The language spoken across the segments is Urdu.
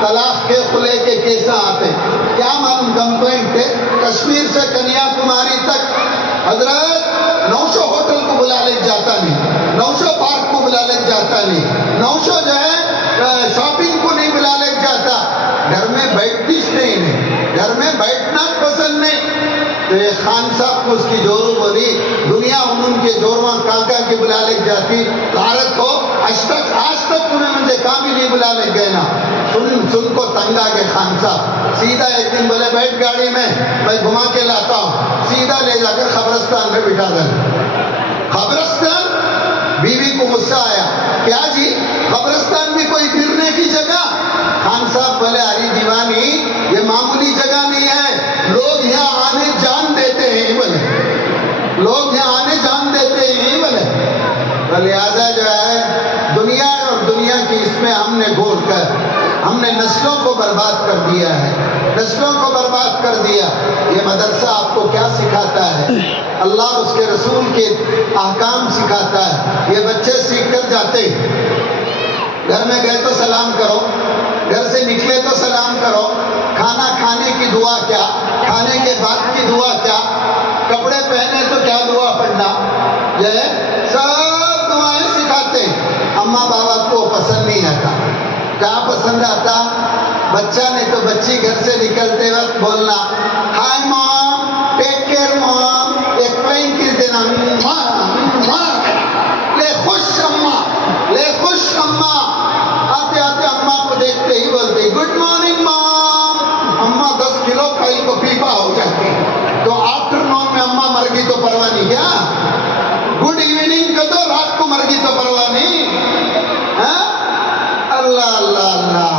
طلاق کے خلے کے کیسا آتے کیا معلوم کمپلینٹ ہے کشمیر سے کنیا کماری تک حضرت 900 ہوٹل کو بلا لے جاتا نہیں 900 پارک کو بلا لے جاتا نہیں 900 جو ہے شاپنگ کو نہیں بلا لے جاتا گھر میں بیٹھتی نہیں گھر میں بیٹھنا پسند نہیں تو یہ خان صاحب کو اس کی جورو بولی دنیا ان کے جورواں کاکا کے بلا لے جاتی طارت ہو آج تک تمہیں مجھے کام ہی نہیں بلا لے گئے نا سن کو تنگا کے خان صاحب سیدھا ایک دن بولے بیٹھ گاڑی میں گھما کے لاتا ہوں سیدھا لے جا کر قبرستان میں بٹھا دیں قبرستان بیوی کو غصہ آیا کیا جی قبرستان بھی کوئی پھرنے کی جگہ خان صاحب بولے اری دیوانی یہ معمولی جگہ نہیں ہے لوگ یہاں آنے جان دیتے ہیں بولے لوگ یہاں آنے جان دیتے ہیں بولے لہذا جو ہے دنیا اور دنیا کی اس میں ہم نے گھول کر ہم نے نسلوں کو برباد کر دیا ہے نسلوں کو برباد کر دیا یہ مدرسہ آپ کو کیا سکھاتا ہے اللہ اور اس کے رسول کے احکام سکھاتا ہے یہ بچے سیکھ کر جاتے گھر میں گئے تو سلام کرو گھر سے نکلے تو سلام کرو کھانا کھانے کی دعا کیا کھانے کے بعد کی دعا کیا کپڑے پہنے تو کیا دعا پڑھنا یہ سب دعائیں سکھاتے اماں بابا کو پسند نہیں آتا کیا پسند آتا بچہ نے تو بچی گھر سے نکلتے وقت بولنا ہائی مام ٹیک کیئر مام ایک فلائنگ کس دینا لے خوش اماں آتے آتے اماں کو دیکھتے ہی بولتے گڈ مارننگ مام اماں 10 کلو کھائی کو پیپا ہو جاتی تو آفٹر نون میں اماں مر گئی تو پرواہ نہیں کیا گڈ ایوننگ کا تو رات کو مر گئی تو پرواہ نہیں اللہ اللہ اللہ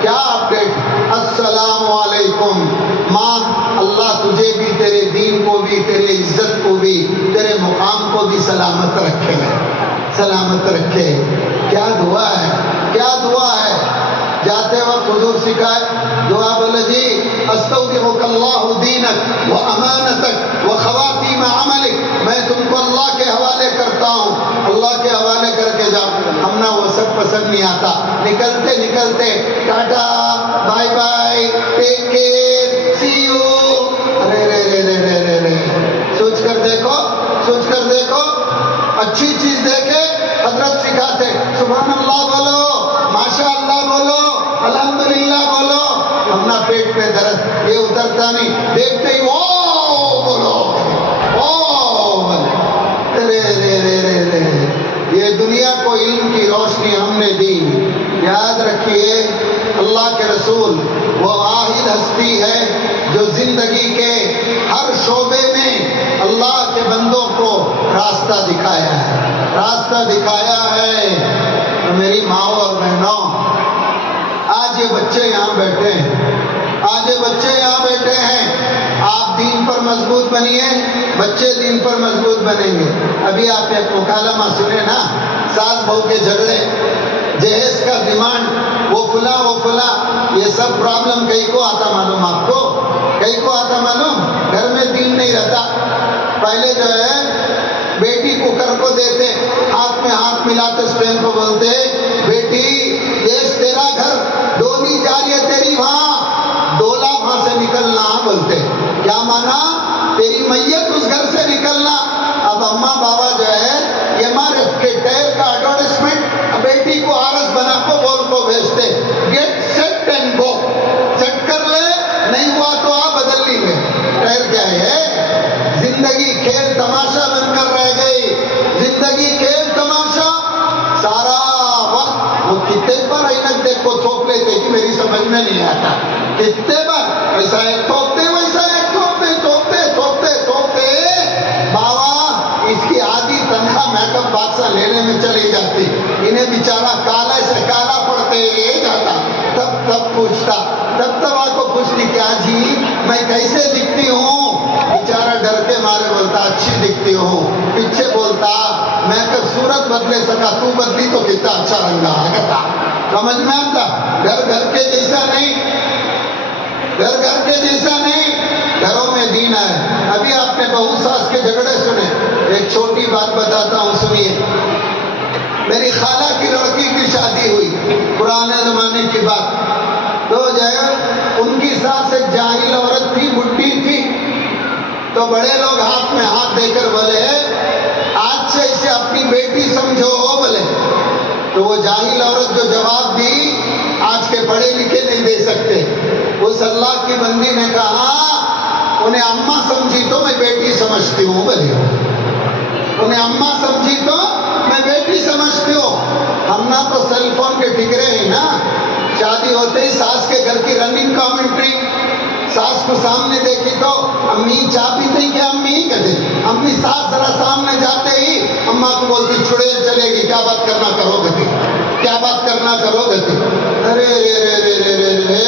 کیا اپڈیٹ السلام علیکم ماں اللہ تجھے بھی تیرے دین کو بھی تیرے عزت کو بھی تیرے مقام کو بھی سلامت رکھے کیا دعا ہے جاتے وقت حضور سکھائے دعا بولے جی استودعک اللہ دینک و امانتک و خواتیم عملک میں تم کو اللہ کے حوالے کرتا ہوں اللہ کے حوالے کر کے جاؤ ہم نہ وہ سب پسند نہیں آتا نکلتے tata bye bye take care see you رے سوچ کر دیکھو اچھی چیز دیکھے حضرت سکھاتے سبحان اللہ بولو ماشاء اللہ بولو الحمدللہ بولو اپنا پیٹ پہ درد یہ اترتا نہیں دیکھتے ہی او بولو رے یہ دنیا کو علم کی روشنی ہم نے دی یاد رکھیے اللہ کے رسول وہ واحد ہستی ہے جو زندگی کے ہر شعبے میں اللہ کے بندوں کو راستہ دکھایا ہے اور میری ماں اور بہنوں آج یہ بچے یہاں بیٹھے ہیں آپ دین پر مضبوط بنیے بچے دین پر مضبوط بنیں گے ابھی آپ ایک مکالمہ سنے نا ساس بہو کے جھگڑے جہیز کا ڈیمانڈ وہ فلاں یہ سب پرابلم کئی کو آتا معلوم آپ کو گھر میں دین نہیں رہتا پہلے جو ہے بیٹی کوکر کو دیتے ہاتھ میں ہاتھ ملاتے اس بہن کو بولتے بیٹی یہ تیرا گھر ڈولی جا رہی ہے تیری وہاں ڈولا وہاں سے نکلنا بولتے کیا مانا تیری میت اس گھر سے نکلنا اب اماں بابا جو ہے یہ مارے کے ٹائر کا ایڈورٹائزمنٹ بیٹی کو آرس بنا کو بول کو بھیجتے get set and go set کر لے نہیں ہوا تو آپ بدل لیں گے ٹائر کیا ہے زندگی کھیل تماشا بن کر رہ گئی زندگی کھیل تماشا سارا وقت وہ کتنے پر اینک دیکھ کو تھوپ لیتے کہ میری سمجھ میں نہیں آتا کتنے پر ایسا ایک تھوپتے ویسا ایک تھوپتے بابا اس کی آدھی تنخواہ میک اپ بادشاہ لینے میں چلی جاتی انہیں بیچارہ کالا سے کالا پڑتے یہ جاتا تب پوچھتا تب آ کو پوچھتی کیا جی میں کیسے دکھتی ہوں بیچارہ ڈر کے مارے بولتا اچھی دکھتی ہوں پیچھے بولتا میں کب صورت بدلے سکا تو بدلی تو کتنا اچھا رنگا آگتا سمجھ میں آتا گھر کے جیسا نہیں گھروں میں دین ہے ابھی آپ نے بہو ساس کے جھگڑے سنے ایک چھوٹی بات بتاتا ہوں سنیے میری خالہ کی لڑکی کی شادی ہوئی پرانے زمانے کی بات تو جو ہے ان کی ساتھ ایک جاہل عورت تھی، بڈھی تھی، تو بڑے لوگ ہاتھ میں ہاتھ دے کر بولے آج سے اسے اپنی بیٹی سمجھو بولے. تو وہ جاہل عورت جو جواب دی آج کے پڑھے لکھے نہیں دے سکتے. اس اللہ کی بندی نے کہا انہیں اماں سمجھی تو میں بیٹی سمجھتی ہوں بولے. انہیں اماں سمجھی تو میں بیٹی سمجھتی ہوں. ہم نہ تو سیل فون کے ٹکرے ہیں نا. شادی ہوتے ہی ساس کے گھر کی رننگ کامنٹری، ساس کو سامنے دیکھی تو امی چاہ پیتے کیا امی کہتے، امی ساس ذرا سامنے جاتے ہی اماں کو بولتی چڑیل چلے گی، کیا بات کرنا کرو گتی، کیا بات کرنا کرو گتی. ارے رے رے رے رے رے رے،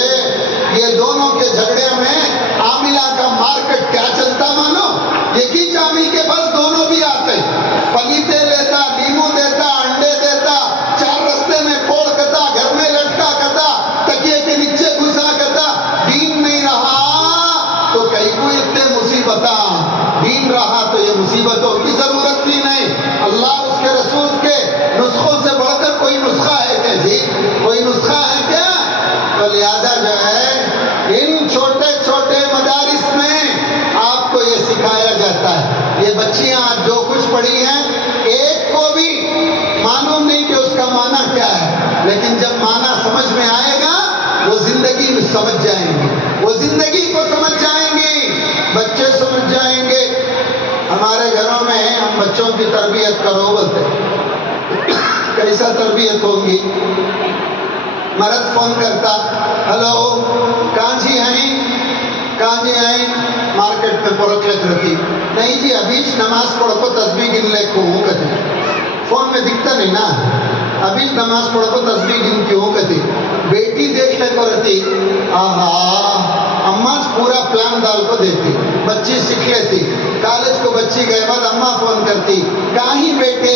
یہ دونوں کے جھگڑے میں عاملہ کا مارکیٹ کیا چلتا مانو. ایک ہی چامیل کے پاس دونوں بھی آتے، پلیتے لیتا، لیمو دیتا، انڈے دیتا، چار رستے میں پھوڑ کرتا، گھر میں لٹکا کرتا، تکیے کے نیچے گھسا کرتا. دین نہیں رہا تو کئی کو اتنے مصیبتاں، دین رہا تو یہ مصیبتوں کی ضرورت ہی نہیں. اللہ اس کے رسول کے نسخوں سے بڑھ کر کوئی نسخہ ہے کیا جی؟ کوئی نسخہ ہے کیا؟ تو لہذا جو ہے ان چھوٹے چھوٹے مدارس میں آپ کو یہ سکھایا جاتا ہے. یہ بچیاں جو کچھ پڑھی ہیں ایک کو بھی معلوم نہیں کہ اس کا معنی کیا ہے، لیکن جب معنی سمجھ میں آئے گا وہ زندگی میں سمجھ جائیں گے، وہ زندگی کو سمجھ جائیں گے، بچے سمجھ جائیں گے. ہمارے گھروں میں ہم بچوں کی تربیت کرو بولتے، کیسا تربیت ہوگی؟ مرد فون کرتا، ہلو کہاں جی ہیں، کہاں جی ہیں؟ مارکیٹ میں پورک لگ رہتی. نہیں جی ابھی نماز پڑھ کو تسبیح گن لے کو ہوں کہتے. فون میں دکھتا نہیں نا، ابھی نماز پڑھ کو تسبیح گن کیوں کہتی. بیٹی دیکھ لے کو رہتی، اماں پورا پلان ڈال کو دیتی، بچی سیکھ لیتی. کالج کو بچی گئے بعد اماں فون کرتی، کہاں ہی بیٹے؟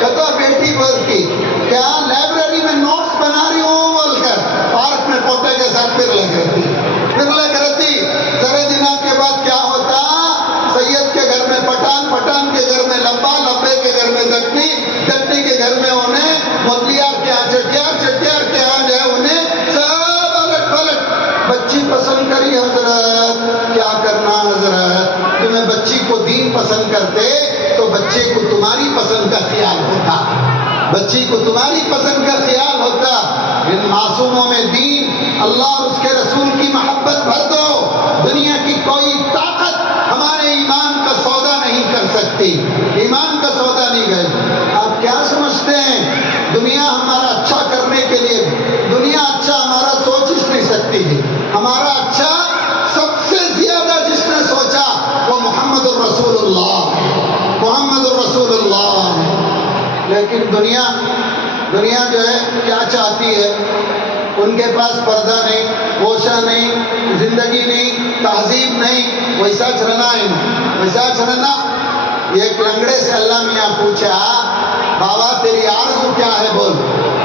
کہتا بیٹی بولتی کیا لائبریری میں نوٹس بنا رہی ہوں بول کر پارک میں پوتے کے ساتھ پھر لگ رہتی، پھر لگ رہتی. ذرے دنوں کے بعد کیا ہوتا، سید کے گھر میں پٹھان، پٹھان کے گھر میں لمبا، لمبے کے گھر میں دکنی، دکنی کے گھر میں انہیں مدلیار کے ہاں چٹیار، چٹیار کے ہاں جو ہے انہیں سب الٹ پلٹ. بچی پسند کری حضرت، کیا کرنا حضرت؟ تمہیں بچی کو دین پسند کرتے تو بچے کو تمہاری پسند کا خیال ہوتا، بچی کو تمہاری پسند کا خیال ہوتا. ان معصوموں میں دین، اللہ اور اس کے رسول کی محبت بھر دو. دنیا کی کوئی طاقت ہمارے ایمان کا سودا نہیں کر سکتی، ایمان کا سودا نہیں گئے. آپ کیا سمجھتے ہیں دنیا ہمارا اچھا کرنے کے لیے، دنیا اچھا ہمارا سوچ ہی نہیں سکتی ہے. ہمارا اچھا سب سے زیادہ جس نے سوچا وہ محمد الرسول اللہ، محمد الرسول اللہ. لیکن دنیا جو ہے کیا چاہتی ہے؟ ان کے پاس پردہ نہیں، گوشہ نہیں، زندگی نہیں، تہذیب نہیں، ویسا چلنا ہے، ویسا چلنا. ایک لنگڑے سے اللہ میاں پوچھا بابا تیری آرزو کیا ہے بول.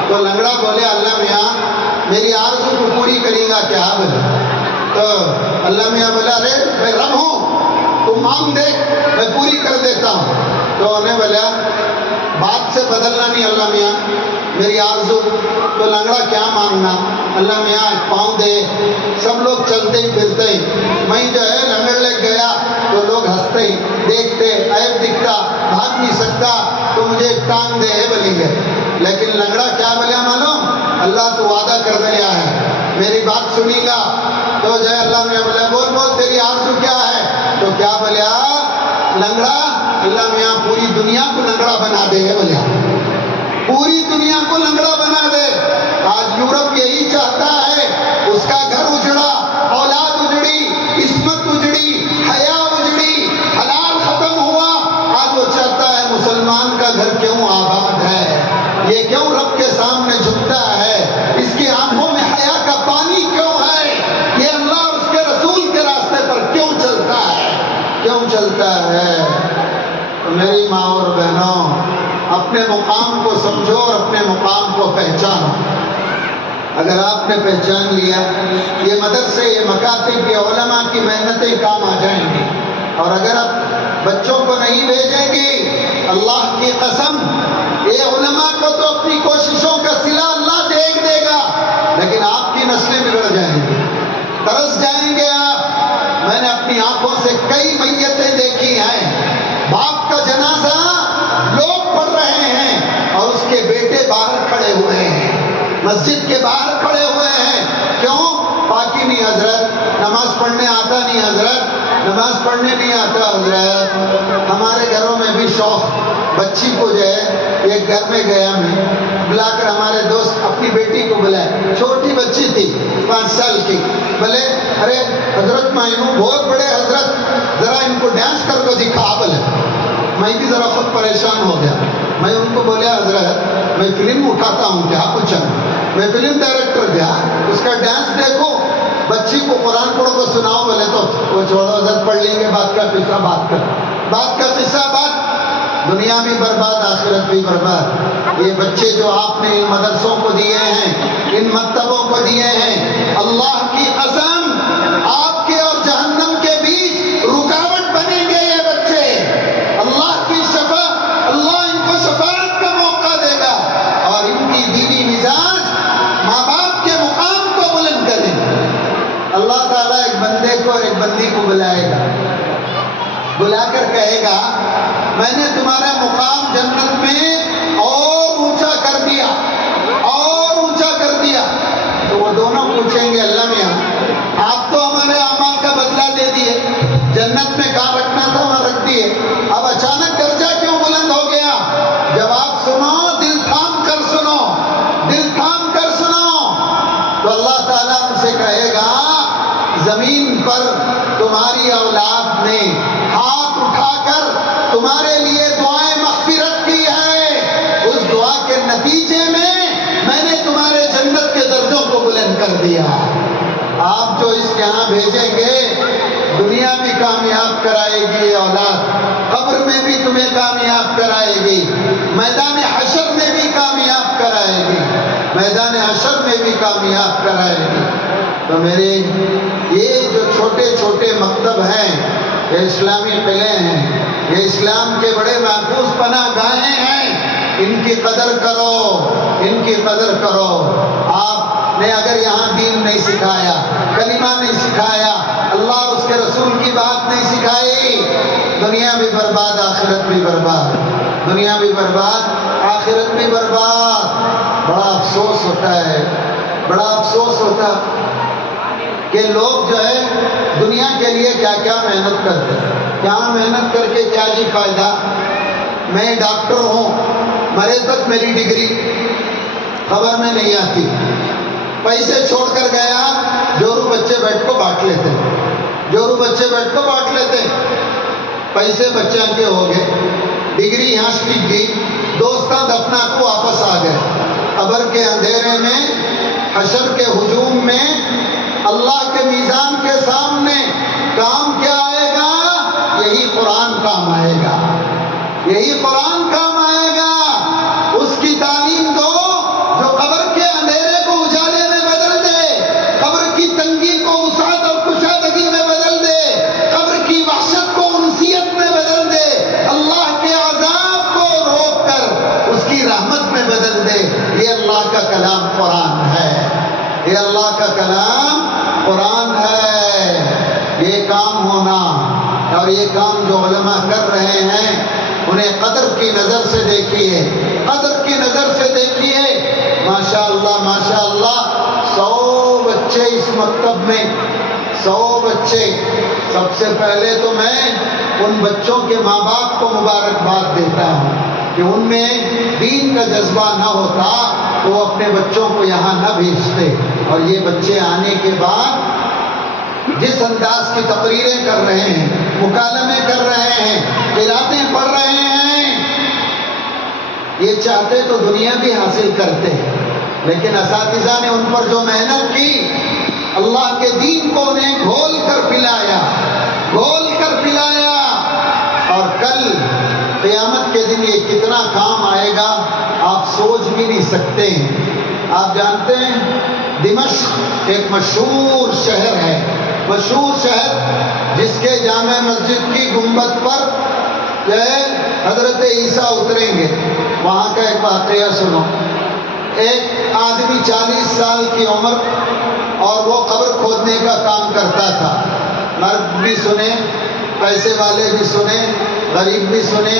تو لنگڑا بولے اللہ میاں میری آرزو کو پوری کرے گا کیا بولے. تو اللہ میاں بولا ارے میں رب ہوں، تم مانگ دے میں پوری کر دیتا ہوں. تو انہیں بولا بات سے بدلنا نہیں اللہ میاں میری آرزو. تو لنگڑا کیا مانگنا؟ اللہ میاں ایک پاؤں دے. سب لوگ چلتے ہی پھرتے ہی، میں جو ہے لنگڑ لگ گیا تو لوگ ہنستے ہی دیکھتے، عیب دکھتا، بھاگ نہیں سکتا تو مجھے ایک ٹانگ دے بولیں گے. لیکن لنگڑا کیا بولیا معلوم؟ اللہ تو وعدہ کر دیا ہے میری بات سنی گا. تو جو ہے اللہ میاں بولے بول بول تیری آرزو کیا ہے؟ تو کیا بولیا لنگڑا؟ اللہ میاں پوری دنیا کو لنگڑا بنا دے بولیا، پوری دنیا کو لنگڑا بنا دے. آج یورپ یہی چاہتا ہے، اس کا گھر اجڑا، اولاد اجڑی، عصمت اجڑی، حیا اجڑی، حلال ختم ہوا. آج وہ چاہتا ہے مسلمان کا گھر کیوں آباد ہے، یہ کیوں رب کے سامنے جھکتا ہے، اس کی آنکھوں میں حیا کا پانی کیوں ہے، یہ اللہ اور اس کے رسول کے راستے پر کیوں چلتا ہے، کیوں چلتا ہے. میری ماں اور بہنوں اپنے مقام کو سمجھو اور اپنے مقام کو پہچانو. اگر آپ نے پہچان لیا یہ مدرسے، یہ مکاتب، یہ علماء کی محنتیں کام آ جائیں گی. اور اگر آپ بچوں کو نہیں بھیجیں گی اللہ کی قسم یہ علماء کو تو اپنی کوششوں کا صلہ اللہ دے گا، لیکن آپ کی نسلیں مسجد کے باہر کھڑے ہوئے ہیں. کیوں؟ پاکی نہیں حضرت، نماز پڑھنے آتا نہیں حضرت، نماز پڑھنے نہیں آتا حضرت. ہمارے گھروں میں بھی شوق، بچی کو جو ہے ایک گھر میں گیا میں، بلا کر ہمارے دوست اپنی بیٹی کو بلائے، چھوٹی بچی تھی 5 سال کی. بولے ارے حضرت مائنو بہت بڑے حضرت، ذرا ان کو ڈانس کر کو دکھا. بولے میں بھی ذرا خود پریشان ہو گیا. میں ان کو بولے حضرت میں فلم اٹھاتا ہوں کیا کچھ ہے، میں فلم ڈائریکٹر گیا، اس کا ڈانس دیکھو، بچی کو قرآن پڑھ کو سناؤ. بولے تو وہ چھوڑو حضرت، پڑھ لیں گے بات کا قصہ، بات کا قصہ بات. دنیا بھی برباد، آخرت بھی برباد. یہ بچے جو آپ نے ان مدرسوں کو دیے ہیں، ان مکتبوں کو دیے ہیں، اللہ کی قسم آپ کے اور جہنم کے بیچ رکاوٹ بنیں گے یہ بچے. اللہ کی شفاعت، اللہ ان کو شفاعت کا موقع دے گا اور ان کی دینی مزاج ماں باپ کے مقام کو بلند کریں گے. اللہ تعالیٰ ایک بندے کو اور ایک بندی کو بلائے گا، بلا کر کہے گا میں نے تمہارا مقام جنت میں اور اونچا کر دیا، اور اونچا کر دیا. تو وہ دونوں پوچھیں گے اللہ میاں آپ تو ہمارے اعمال کا بدلہ دے دیے، جنت میں کہاں رکھنا تھا وہاں رکھ دیے، اب اچانک درجہ کیوں بلند ہو گیا؟ جواب سنو، دل تھام کر سنو، دل تھام کر سنو. تو اللہ تعالیٰ ان سے کہے گا زمین پر تمہاری اولاد نے ہاتھ اٹھا کر تمہارے لیے دعائیں مغفرت کی ہے، اس دعا کے نتیجے میں نے تمہارے جنت کے درجوں کو بلند کر دیا. آپ جو اس کے یہاں بھیجیں گے دنیا بھی کامیاب کرائے گی یہ اولاد، قبر میں بھی تمہیں کامیاب کرائے گی، میدان حشر میں بھی کامیاب کرائے گی، میدان حشر میں بھی کامیاب کرائے گی. تو میرے یہ جو چھوٹے چھوٹے مکتب ہیں، یہ اسلامی قلعے ہیں، یہ اسلام کے بڑے محفوظ پناہ گاہیں ہیں، ان کی قدر کرو، ان کی قدر کرو. آپ نے اگر یہاں دین نہیں سکھایا، کلمہ نہیں سکھایا، اللہ اس کے رسول کی بات نہیں سکھائی، دنیا بھی برباد، آخرت بھی برباد، دنیا بھی برباد، آخرت بھی برباد. بڑا افسوس ہوتا ہے، بڑا افسوس ہوتا کہ لوگ جو ہے دنیا کے لیے کیا کیا محنت کرتے ہیں، کیا محنت کر کے کیا جی فائدہ. میں ڈاکٹر ہوں، مرے تک میری ڈگری خبر میں نہیں آتی، پیسے چھوڑ کر گیا، جورو بچے بیٹھ کو بانٹ لیتے، جورو بچے بیٹھ کو بانٹ لیتے، پیسے بچوں کے ہو گئے، ڈگری یہاں سٹک گئی، دوستاں دفنا کو واپس آ گئے. قبر کے اندھیرے میں، حشر کے ہجوم میں، اللہ کے میزان کے سامنے کام کیا آئے گا؟ یہی قرآن کام آئے گا، یہی قرآن کام آئے گا. اس کی تعلیم دو جو قبر کے اندھیرے کو اجالے میں بدل دے، قبر کی تنگی کو وسعت اور کشادگی میں بدل دے، قبر کی وحشت کو انسیت میں بدل دے، اللہ کے عذاب کو روک کر اس کی رحمت میں بدل دے. یہ اللہ کا کلام قرآن ہے، یہ اللہ کا کلام قرآن ہے. یہ کام ہونا اور یہ کام جو علماء کر رہے ہیں انہیں قدر کی نظر سے دیکھیے، قدر کی نظر سے دیکھیے. ماشاءاللہ ماشاءاللہ 100 بچے اس مکتب میں، 100 بچے. سب سے پہلے تو میں ان بچوں کے ماں باپ کو مبارکباد دیتا ہوں کہ ان میں دین کا جذبہ نہ ہوتا تو وہ اپنے بچوں کو یہاں نہ بھیجتے. اور یہ بچے آنے کے بعد جس انداز کی تقریریں کر رہے ہیں، مکالمے کر رہے ہیں، قراتیں پڑھ رہے ہیں، یہ چاہتے تو دنیا بھی حاصل کرتے، لیکن اساتذہ نے ان پر جو محنت کی، اللہ کے دین کو انہیں گھول کر پلایا، گھول کر پلایا. اور کل قیامت کے دن یہ کتنا کام آئے گا آپ سوچ بھی نہیں سکتے ہیں. آپ جانتے ہیں دمشق ایک مشہور شہر ہے، مشہور شہر جس کے جامع مسجد کی گنبد پر جو ہے حضرت عیسیٰ اتریں گے. وہاں کا ایک واقعہ سنو. ایک آدمی 40 سال کی عمر اور وہ قبر کھودنے کا کام کرتا تھا. مرد بھی سنے، پیسے والے بھی سنے، غریب بھی سنے،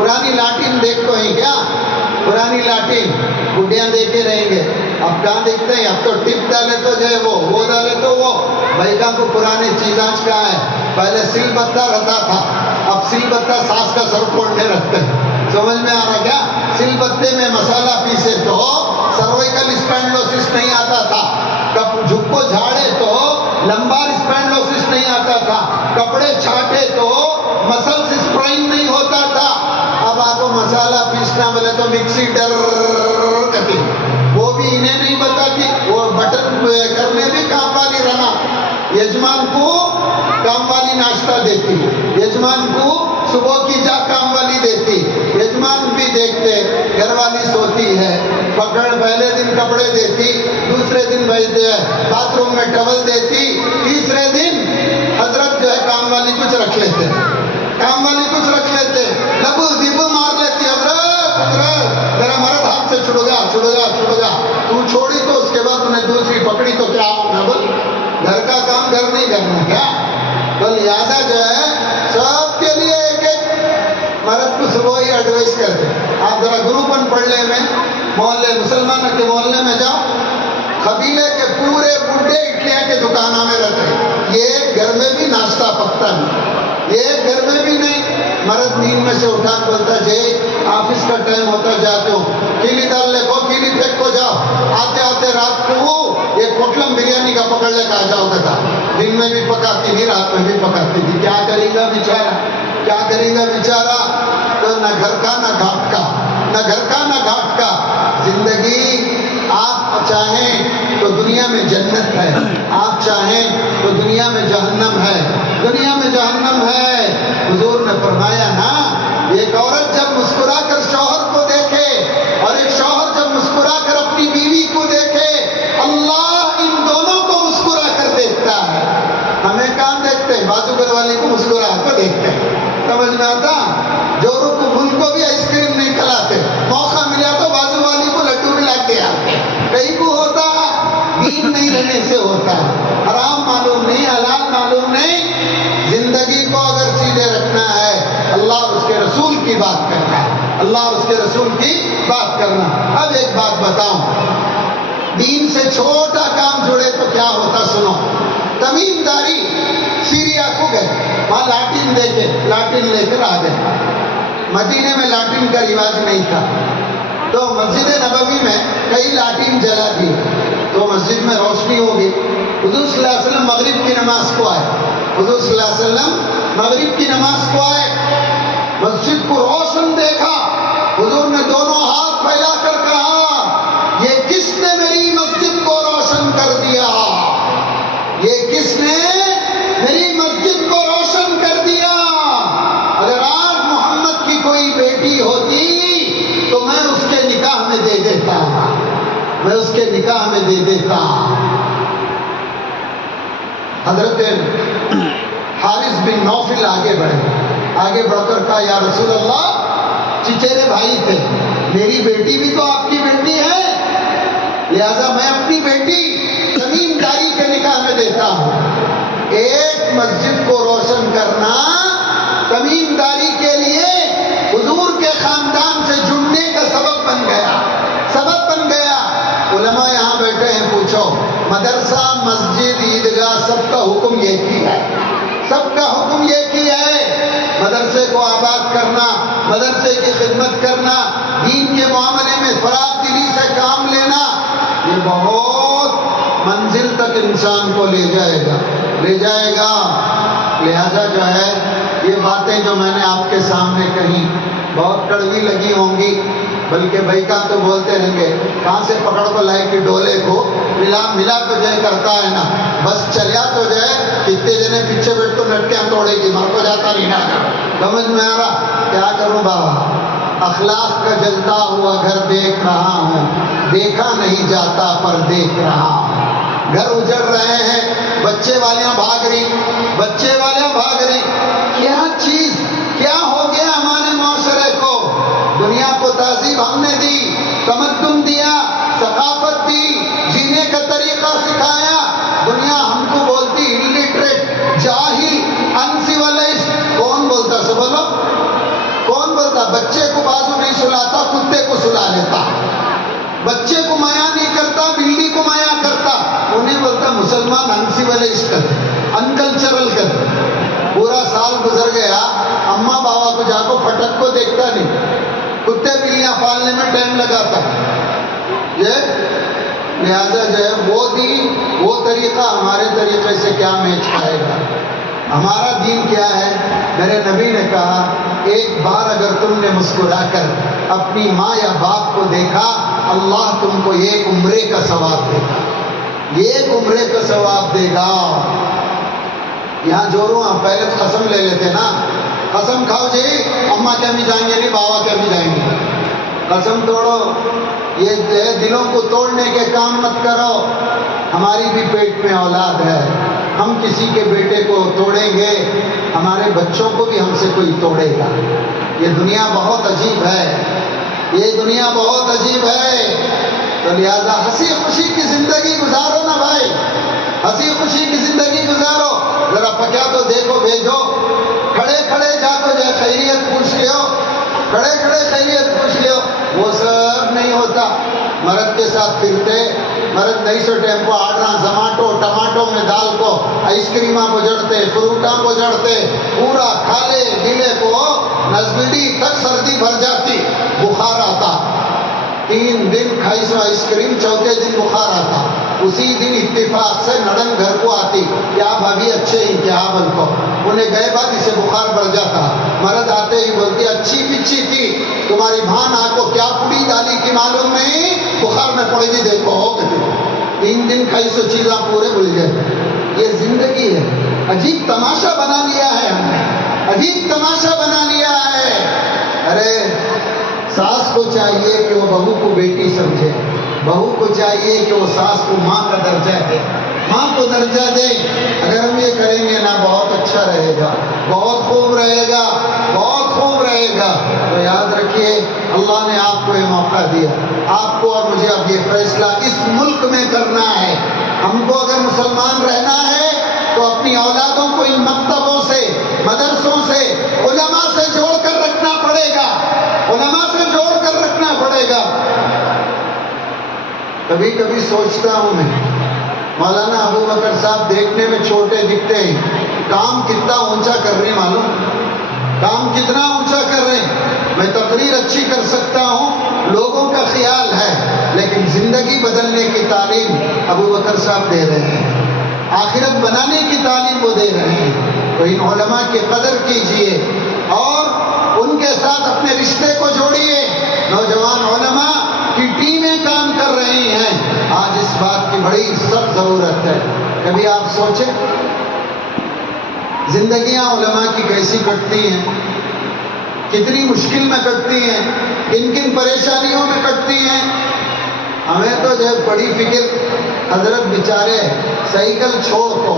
پرانی لاٹین دیکھتے ہیں کیا؟ پرانی لاٹین بڈیاں دیکھے رہیں گے. اب کہاں دیکھتے ہیں؟ اب تو ٹپ ڈالے تو جو ہے وہ ڈالے تو وہ. بھائی کا کو پرانے چیزاں کہاں ہے؟ پہلے سل بتہ رہتا تھا, اب سل بتہ ساس کا سر پھوڑنے رکھتے ہیں. سمجھ میں آ رہا کیا؟ سل بتے میں مسالہ پیسے تو سروائکل اسپینڈلوسس نہیں آتا تھا. جھک کو جھاڑے تو لمبار اسپینڈلوسس نہیں آتا تھا. کپڑے چھاٹے تو مسلس اسپرائن نہیں ہوتا تھا. اب آپ کو مسالہ پیسنا بولے تو مکسی ڈر کرتی, وہ بھی انہیں نہیں بتاتی. وہ بٹن کرنے بھی کام والی رہنا. یجمان کو کام والی ناشتہ دیتی, یجمان کو صبح کی جا کام والی دیتی. یجمان بھی دیکھتے, گھر والی سوتی ہے, پکڑ پہلے دن کپڑے دیتی, دوسرے دن باتھ روم میں ٹاول دیتی, تیسرے دن حضرت جو ہے کام والی کچھ رکھ لیتے, کام والی کچھ رکھ لیتے, لبو دیبو مار لیتی. حضرت میرا مرد ہاتھ سے چھڑوگا چھڑوگا چھڑوگا, تو چھوڑی تو اس کے بعد انہیں دوسری پکڑی تو کیا ہونا؟ بول گھر کا کام گھر نہیں کرنا کیا؟ تو لہٰذا جو ہے سب کے لیے ایک ایک مرد کو صبح ہی ایڈوائز کرتے. آپ ذرا گروپن پڑھ لے میں محلے مسلمانوں کے محلے میں جاؤ, قبیلے کے پورے بڈھے اٹلیاں کے دکانوں میں رہتے ہیں. یہ گھر میں بھی ناشتہ پکتا نہیں, یہ گھر میں بھی نہیں. مرد نیند میں سے اٹھا بولتا جے آفس کا ٹائم ہوتا جاتے ہو, کیلی ڈال لے کو کیلی پھینک کو جاؤ, آتے آتے رات کو یہ کوٹلم بریانی کا پکڑ لے کے آ جاؤ گا. دن میں بھی پکاتی تھی, رات میں بھی پکاتی تھی. کیا کرے گا بیچارہ, کیا کرے گا بیچارہ؟ تو نہ گھر کا نہ گھاٹ کا, نہ گھر کا نہ گھاٹ کا. زندگی آپ چاہیں تو دنیا میں جنت ہے, آپ چاہیں تو دنیا میں جہنم ہے, دنیا میں جہنم ہے. حضور نے فرمایا نا, ایک عورت جب مسکرا کر شوہر کو دیکھے اور ایک شوہر جب مسکرا کر اپنی بیوی کو دیکھے, اللہ ان دونوں کو مسکرا کر دیکھتا ہے. ہمیں کہاں دیکھتے ہیں؟ بازوگر والی کو مسکرا کر دیکھتے ہیں. سمجھ میں آتا؟ جورو کو ان کو بھی آئس کریم نہیں کھلاتے, موقع ملا تو بازو والی کو لڈو ملا کے آتے. کہیں کو ہوتا دین نہیں رہنے سے ہوتا, حرام معلوم نہیں, حلال معلوم نہیں. زندگی کو اگر سیدھے رکھنا ہے, اللہ اور اس کے رسول کی بات کرنا ہے, اللہ اور اس کے رسول کی بات کرنا. اب ایک بات بتاؤں, دین سے چھوٹا کام جڑے تو کیا ہوتا سنو. تمیم داری سیریا کو گئے, وہاں لاٹین دیکھے, لاٹین لے کر آ گئے. مدینے میں لاٹین کا رواج نہیں تھا, تو مسجد نبوی میں کئی لاٹین جلا دی, تو مسجد میں روشنی ہوگی. حضور صلی اللہ علیہ وسلم مغرب کی نماز کو آئے, حضور صلی اللہ علیہ وسلم مغرب کی نماز کو آئے, مسجد کو روشن دیکھا. حضور نے دونوں ہاتھ پھیلا کر کہا, یہ کس نے میری مسجد کو روشن کر دیا؟ یہ کس نے میری مسجد کو روشن کر دیا؟ اگر آج محمد کی کوئی بیٹی ہوتی تو میں اس کے نکاح میں دے دیتا, میں اس کے نکاح میں دے دیتا. حضرت حارث بن نوفل آگے بڑھ کر کہا, یا رسول اللہ, چچیرے بھائی تھے, میری بیٹی بھی تو آپ کی بیٹی ہے, لہذا میں اپنی بیٹی تمیم داری کے نکاح میں دیتا ہوں. ایک مسجد کو روشن کرنا تمیم داری کے لیے حضور کے خاندان سے جڑنے کا سبب بن گیا. علماء یہاں بیٹھے ہیں, پوچھو, مدرسہ, مسجد, عیدگاہ, سب کا حکم ایک ہی ہے, سب کا حکم ایک ہی ہے. مدرسے کو آباد کرنا, مدرسے کی خدمت کرنا, دین کے معاملے میں فراغ دلی سے کام لینا, یہ بہت منزل تک انسان کو لے جائے گا. لہذا جو ہے یہ باتیں جو میں نے آپ کے سامنے کہیں بہت کڑوی لگی ہوں گی, بلکہ بھائی کا تو بولتے رہیں گے, کہاں سے پکڑ کو لائے کہ ڈولے کو ملا تو جائے کرتا ہے نا, بس چلیا تو جائے, کتنے جنے پیچھے بیٹھ تو لٹکیاں توڑے گی, مر کو جاتا نہیں نا. سمجھ میں آ رہا؟ کیا کروں بابا, اخلاق کا جلتا ہوا گھر دیکھ رہا ہوں, دیکھا نہیں جاتا پر دیکھ رہا ہوں. گھر اجڑ رہے ہیں, بچے والیاں بھاگ رہی, کیا چیز کیا ہو گیا ہمارے معاشرے کو؟ دنیا کو تہذیب ہم نے دی, تمدن دیا, ثقافت دی, جینے کا طریقہ سکھایا. دنیا ہم کو بولتی الٹریٹ, جاہل, انسیولائزڈ. کون بولتا؟ سب بولو, کون بولتا؟ بچے بچے کو مایا نہیں کرتا، بلی کو مایا کرتا. انہیں بولتا مسلمان انسیولائزڈ کر، انکلچرل کر. پورا سال گزر گیا، اماں بابا کو جا کو پھٹک کو دیکھتا نہیں، کتے بلیاں پالنے میں ٹائم لگاتا. لہذا جو ہے وہ دین، وہ طریقہ ہمارے طریقے سے کیا میچ کھائے گا؟ ہمارا دین کیا ہے؟ میرے نبی نے کہا ایک بار اگر تم نے مسکرا کر اپنی ماں یا باپ کو دیکھا، اللہ تم کو ایک عمرے کا ثواب دے گا، ایک عمرے کا ثواب دے گا. یہاں جوروں ہم پہلے قسم لے لیتے نا، قسم کھاؤ جی اماں کے بھی جائیں گے نہیں، بابا کے بھی جائیں گے. قسم توڑو، یہ دلوں کو توڑنے کے کام مت کرو. ہماری بھی پیٹ میں اولاد ہے، ہم کسی کے بیٹے کو توڑیں گے، ہمارے بچوں کو بھی ہم سے کوئی توڑے گا. یہ دنیا بہت عجیب ہے، یہ دنیا بہت عجیب ہے. تو لہذا ہنسی خوشی کی زندگی گزارو نا بھائی، ہنسی خوشی کی زندگی گزارو. ذرا پکیا تو دیکھو بھیجو، کھڑے کھڑے جا کو جو خیریت پوچھ لیو، کھڑے کھڑے خیریت پوچھ لیو. وہ سب نہیں ہوتا. مرد کے ساتھ پھرتے، مرد نہیں سو ٹیمپو آڈنا، زماٹو ٹماٹو میں ڈال کو آئس کریماں بجڑتے، فروٹاں بجڑتے، پورا کھالے گلے کو نزبیڈی تک سردی بھر جاتی، بخار آتا. 3 دن کھائی سو آئس کریم، چوتھے دن بخار آتا. اسی دن اتفاق سے نڑن گھر کو آتی، کیا بھابھی اچھے ہی کیا بل کو. انہیں گئے بعد اسے بخار بڑھ جاتا. مرد آتے ہی بولتی اچھی پچھی تھی تمہاری بھان آ کو کیا پوڑی ڈالی کی معلوم نہیں، بخار میں پڑی تھی دیکھو ہو گئی. 3 دن کھائی سو چیزاں پورے بھول گئے. یہ زندگی ہے. عجیب تماشا بنا لیا ہے ہم نے، عجیب تماشا بنا لیا ہے. ارے ساس کو چاہیے کہ وہ بہو کو بیٹی سمجھے، بہو کو چاہیے کہ وہ ساس کو ماں کا درجہ دے، ماں کو درجہ دے. اگر ہم یہ کریں گے نا بہت اچھا رہے گا، بہت خوب رہے گا، بہت خوب رہے گا. تو یاد رکھیے اللہ نے آپ کو یہ موقع دیا، آپ کو اور مجھے اب یہ فیصلہ اس ملک میں کرنا ہے. ہم کو اگر مسلمان رہنا ہے تو اپنی اولادوں کو ان مکتبوں سے، مدرسوں سے، علماء سے جوڑ کر رکھنا پڑے گا، علماء سے جوڑ کر رکھنا پڑے گا. کبھی کبھی سوچتا ہوں میں، مولانا ابو بکر صاحب دیکھنے میں چھوٹے دکھتے ہیں، کام کتنا اونچا کر رہے ہیں معلوم، کام کتنا اونچا کر رہے ہیں. میں تقریر اچھی کر سکتا ہوں، لوگوں کا خیال ہے، لیکن زندگی بدلنے کی تعلیم ابو بکر صاحب دے رہے ہیں، آخرت بنانے کی تعلیم وہ دے رہے ہیں. تو ان علماء کی قدر کیجئے اور ان کے ساتھ اپنے رشتے کو جوڑیے. نوجوان علماء کی ٹیمیں کام کر رہی ہیں، آج اس بات کی بڑی سخت ضرورت ہے. کبھی آپ سوچیں زندگیاں علماء کی کیسی کٹتی ہیں، کتنی مشکل میں کٹتی ہیں، کن کن پریشانیوں میں کٹتی ہیں. ہمیں تو جو بڑی فکر، حضرت بیچارے سائیکل چھوڑ کو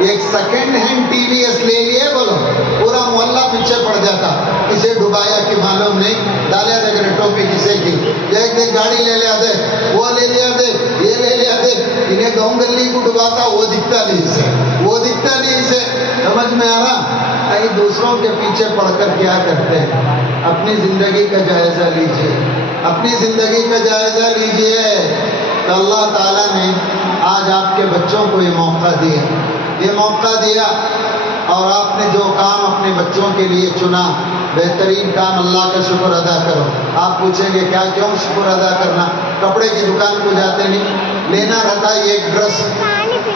ایک second hand T V S لے لیے، بولو پورا محلہ پیچھے پڑ جاتا، کسے ڈبایا کہ معلوم نہیں، ڈالیا دے کر ٹوپی کسے کی، ایک دے گاڑی لے لیا دے، وہ لے لیا دے، یہ لے لیا دے. انہیں گاؤں گلی کو ڈباتا وہ دکھتا نہیں اسے، وہ دکھتا نہیں اسے. سمجھ میں آ رہا؟ دوسروں کے پیچھے پڑھ کر کیا کرتے ہیں؟ اپنی زندگی کا جائزہ لیجئے، اپنی زندگی کا جائزہ لیجئے. تو اللہ تعالیٰ نے آج آپ کے بچوں کو یہ موقع دیا، یہ موقع دیا، اور آپ نے جو کام اپنے بچوں کے لیے چنا، بہترین کام، اللہ کا شکر ادا کرو. آپ پوچھیں گے کیا، کیوں شکر ادا کرنا؟ کپڑے کی دکان کو جاتے نہیں، لینا رہتا ہے ایک ڈریس،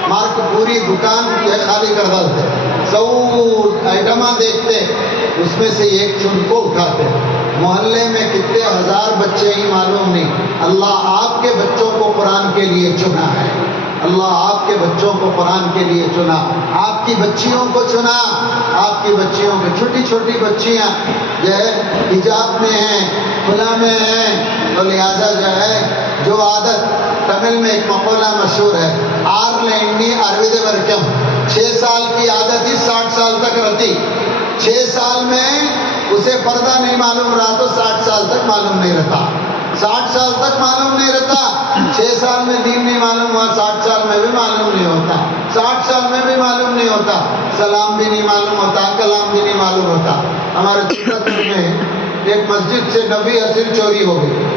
مارک پوری دکان خالی کر ڈالتے، سو آئٹماں دیکھتے، اس میں سے ایک چن کو اٹھاتے. محلے میں کتنے ہزار بچے ہی معلوم نہیں، اللہ آپ کے بچوں کو قرآن کے لیے چنا ہے، اللہ آپ کے بچوں کو قرآن کے لیے چنا، آپ کی بچیوں کو چنا، آپ کی بچیوں کو، چھوٹی چھوٹی بچیاں جو ہے حجاب میں ہیں، کھلا میں ہیں. تو لہٰذا جو ہے جو عادت، تمل میں ایک مقولہ مشہور ہے، آر لینڈی اروید ورکم، 6 سال کی عادت ہی 60 سال تک رہتی. 6 سال میں اسے پردہ نہیں معلوم رہا تو 60 سال تک معلوم نہیں رہتا، 60 سال تک معلوم نہیں رہتا. 6 سال میں دین نہیں معلوم ہوا، 60 سال میں بھی معلوم نہیں ہوتا، 60 سال میں بھی معلوم نہیں ہوتا، سلام بھی نہیں معلوم ہوتا، کلام بھی نہیں معلوم ہوتا. ہمارے چکر میں ایک مسجد سے 90 حصیر چوری ہو گئی.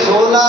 16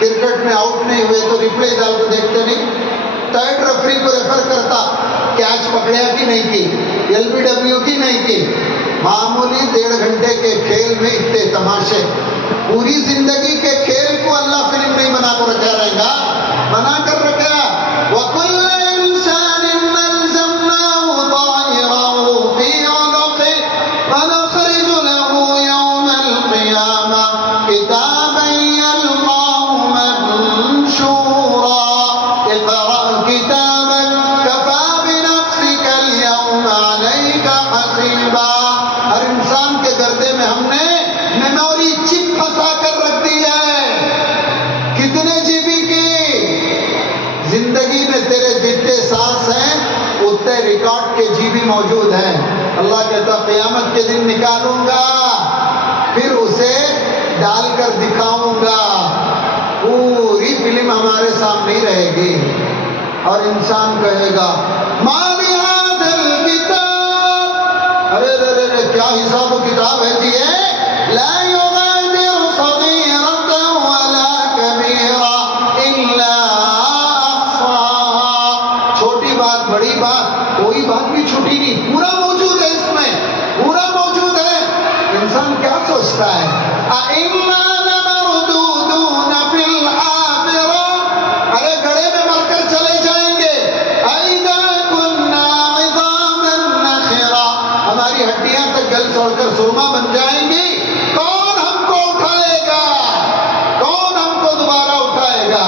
کرکٹ میں آؤٹ نہیں ہوئے تو ریپلے ڈال کے دیکھتے نہیں؟ تھرڈ ریفری کو ریفر کرتا کیچ پکڑیا کہ نہیں کی، LBW کی نہیں کی. معمولی 1.5 گھنٹے کے کھیل میں اتنے تماشے. پوری زندگی کے کھیل کو اللہ فلم نہیں بنا کر رکھا رہے گا، بنا کر رکھا. وَكُلَّ إِنسَانٍ أَلْزَمْنَاهُ طَائِرَهُ فِي عُنُقِهِ وَنُخْرِجُ لَهُ يَوْمَ الْقِيَامَةِ كِتَابًا يَلْقَاهُ مَنشُورًا اقْرَأْ كِتَابَكَ كَفَى بِنَفْسِكَ الْيَوْمَ عَلَيْكَ حَسِيبًا. ہر انسان کے گردے میں ہم نے میموری چپ پھنسا کر رکھ دی ہے. کتنے جی بی کی زندگی میں تیرے جتنے سانس ہیں اتنے ریکارڈ کے جی بی موجود ہیں. اللہ کہتا قیامت کے دن نکالوں گا، پھر اسے ڈال کر دکھاؤں گا. پوری فلم ہمارے سامنے ہی رہے گی اور انسان کہے گا ما بهذا الكتاب، ارے کیا حساب و کتاب ہے جی ہے. لا يغادر صغيرة ولا كبيرة إلا أحصاها. چھوٹی بات بڑی بات کوئی بات بھی چھوٹی نہیں، پورا موجود ہے، اس میں پورا موجود ہے. انسان کیا سوچتا ہے أَإِنَّا لَمَرْدُودُونَ فِي الْحَافِرَةِ، ارے گڑھے میں مر کر چلے جائیں گے. أَإِذَا كُنَّا عِظَامًا نَخِرَةً، ہماری ہڈیاں تک گل سڑ کر سرما بن جائیں گی. کون ہم کو اٹھائے گا؟ کون ہم کو دوبارہ اٹھائے گا؟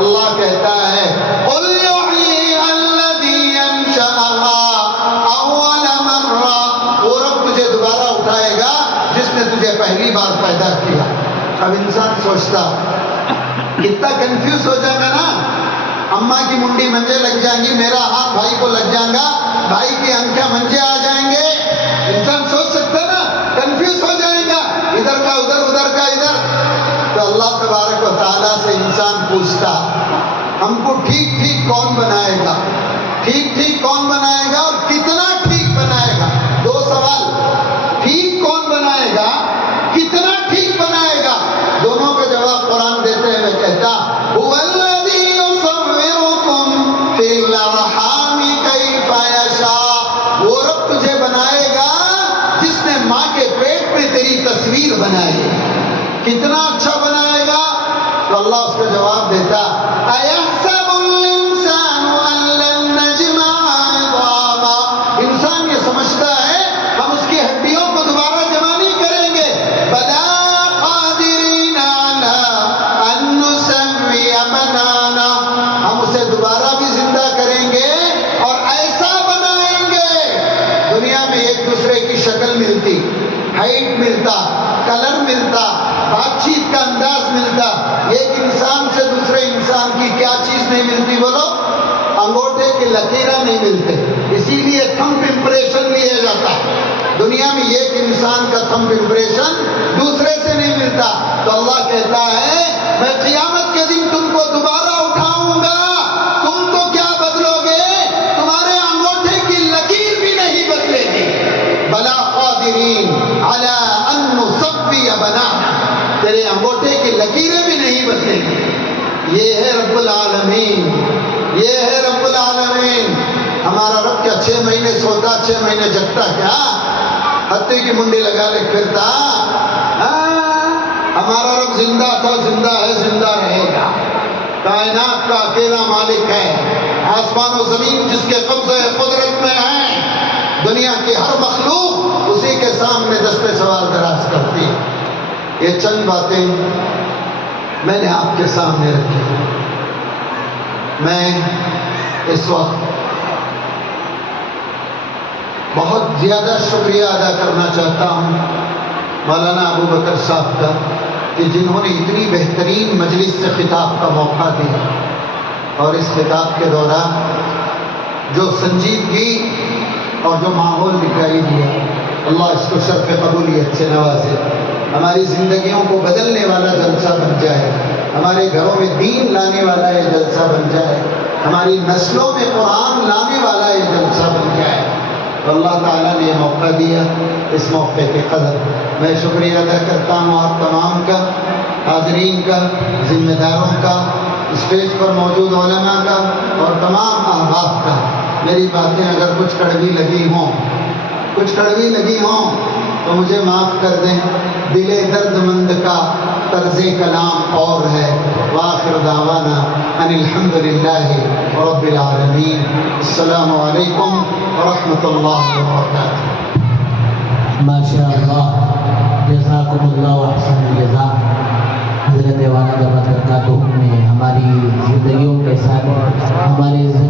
اللہ کہتا ہے قُلْ يُحْيِيهَا الَّذِي أَنشَأَهَا أَوَّلَ مَرَّةٍ، وہ رب تجھے دوبارہ اٹھائے گا جس نے تجھے پہلی بار پیدا کیا. اب انسان سوچتا کتنا کنفیوز ہو جائے گا نا. اماں کی منڈی منجے لگ جائیں گی، میرا ہاتھ بھائی کو لگ جائے گا، بھائی کی انکھیاں منجے آ جائیں گے. انسان سوچ سکتا ہے نا، کنفیوز ہو جائے گا، ادھر کا ادھر، ادھر کا ادھر. تو اللہ تبارک و تعالیٰ سے انسان پوچھتا ہم کو ٹھیک ٹھیک کون بنائے گا، ٹھیک ٹھیک کون بنائے گا اور کتنا ٹھیک بنائے گا. 2 سوال، ٹھیک کون بنائے گا، کتنا ٹھیک بنائے گا. دونوں کا جواب قرآن دیتے ہوئے کہتا هُوَ الَّذِي يُصَوِّرُكُمْ فِي الْأَرْحَامِ كَيْفَ يَشَاءُ، وہ رب تجھے بنائے گا جس نے ماں کے پیٹ میں تیری تصویر بنائی. کتنا اچھا بنائے گا. تو اللہ اس کا جواب دیتا أَيَحْسَبُ الْإِنسَانُ أَن لَّن نَّجْمَعَ عِظَامَهُ، انسان یہ سمجھتا ہے ہم اس کی ہڈیوں کو دوبارہ جمع نہیں کریں گے. بَلَىٰ قَادِرِينَ عَلَىٰ أَن نُّسَوِّيَ بَنَانَهُ، ہم اسے دوبارہ بھی زندہ کریں گے اور ایسا بنائیں گے. دنیا میں ایک دوسرے کی شکل ملتی، ہائٹ ملتا، کلر ملتا، بات چیت کا انداز ملتا. ایک انسان سے دوسرے انسان کی کیا چیز نہیں ملتی بولو؟ انگوٹھے کے لکیریں نہیں ملتے، اسی لیے تھمب امپریشن لیا جاتا ہے. دنیا میں ایک انسان کا تھمب امپریشن دوسرے سے نہیں ملتا. تو اللہ کہتا ہے میں قیامت کے دن تم کو دوبارہ اٹھاؤں گا. تم تو کیا بدلو گے، تمہارے انگوٹھے کی لکیر بھی نہیں بدلے گی. بلا قادرین علی ان نصوی بنانا، تیرے انگوٹھے کی لکیریں بھی نہیں بدلیں گی. یہ ہے رب العالمین، یہ ہے رب العالمین. ہمارا رب کیا 6 مہینے سوتا، 6 مہینے جگتا کیا؟ ہتھے کی منڈی لگا لے پھرتا. ہمارا رب زندہ تھا، زندہ ہے، زندہ رہے گا. کائنات کا اکیلا مالک ہے. آسمان و زمین جس کے قبضے قدرت میں ہیں. دنیا کی ہر مخلوق اسی کے سامنے دستے سوال دراز کرتی ہے. یہ چند باتیں میں نے آپ کے سامنے رکھی. میں اس وقت بہت زیادہ شکریہ ادا کرنا چاہتا ہوں مولانا ابو بکر صاحب کا کہ جنہوں نے اتنی بہترین مجلس سے خطاب کا موقع دیا اور اس خطاب کے دوران جو سنجیدگی اور جو ماحول دکھائی دیا، اللہ اس کو شرف قبولیت سے نوازے. ہماری زندگیوں کو بدلنے والا جلسہ بن جائے، ہمارے گھروں میں دین لانے والا یہ جلسہ بن جائے، ہماری نسلوں میں قرآن لانے والا یہ جلسہ بن جائے. تو اللہ تعالیٰ نے یہ موقع دیا، اس موقع کے قدر میں شکریہ ادا کرتا ہوں آپ تمام کا. حاضرین کا، ذمہ داروں کا، اسٹیج پر موجود علماء کا اور تمام احباب کا. میری باتیں اگر کچھ کڑوی لگی ہوں تو مجھے معاف کر دیں. دل درد مند کا طرز کلام اور ہے. وآخر دعوانا ان الحمد للہ رب العالمین. السلام علیکم ورحمۃ اللہ وبرکاتہ. ماشاء اللہ، جزاکم اللہ احسن الجزاء. حضرت والا برکاتہ نے ہماری زندگیوں کے ساتھ ہمارے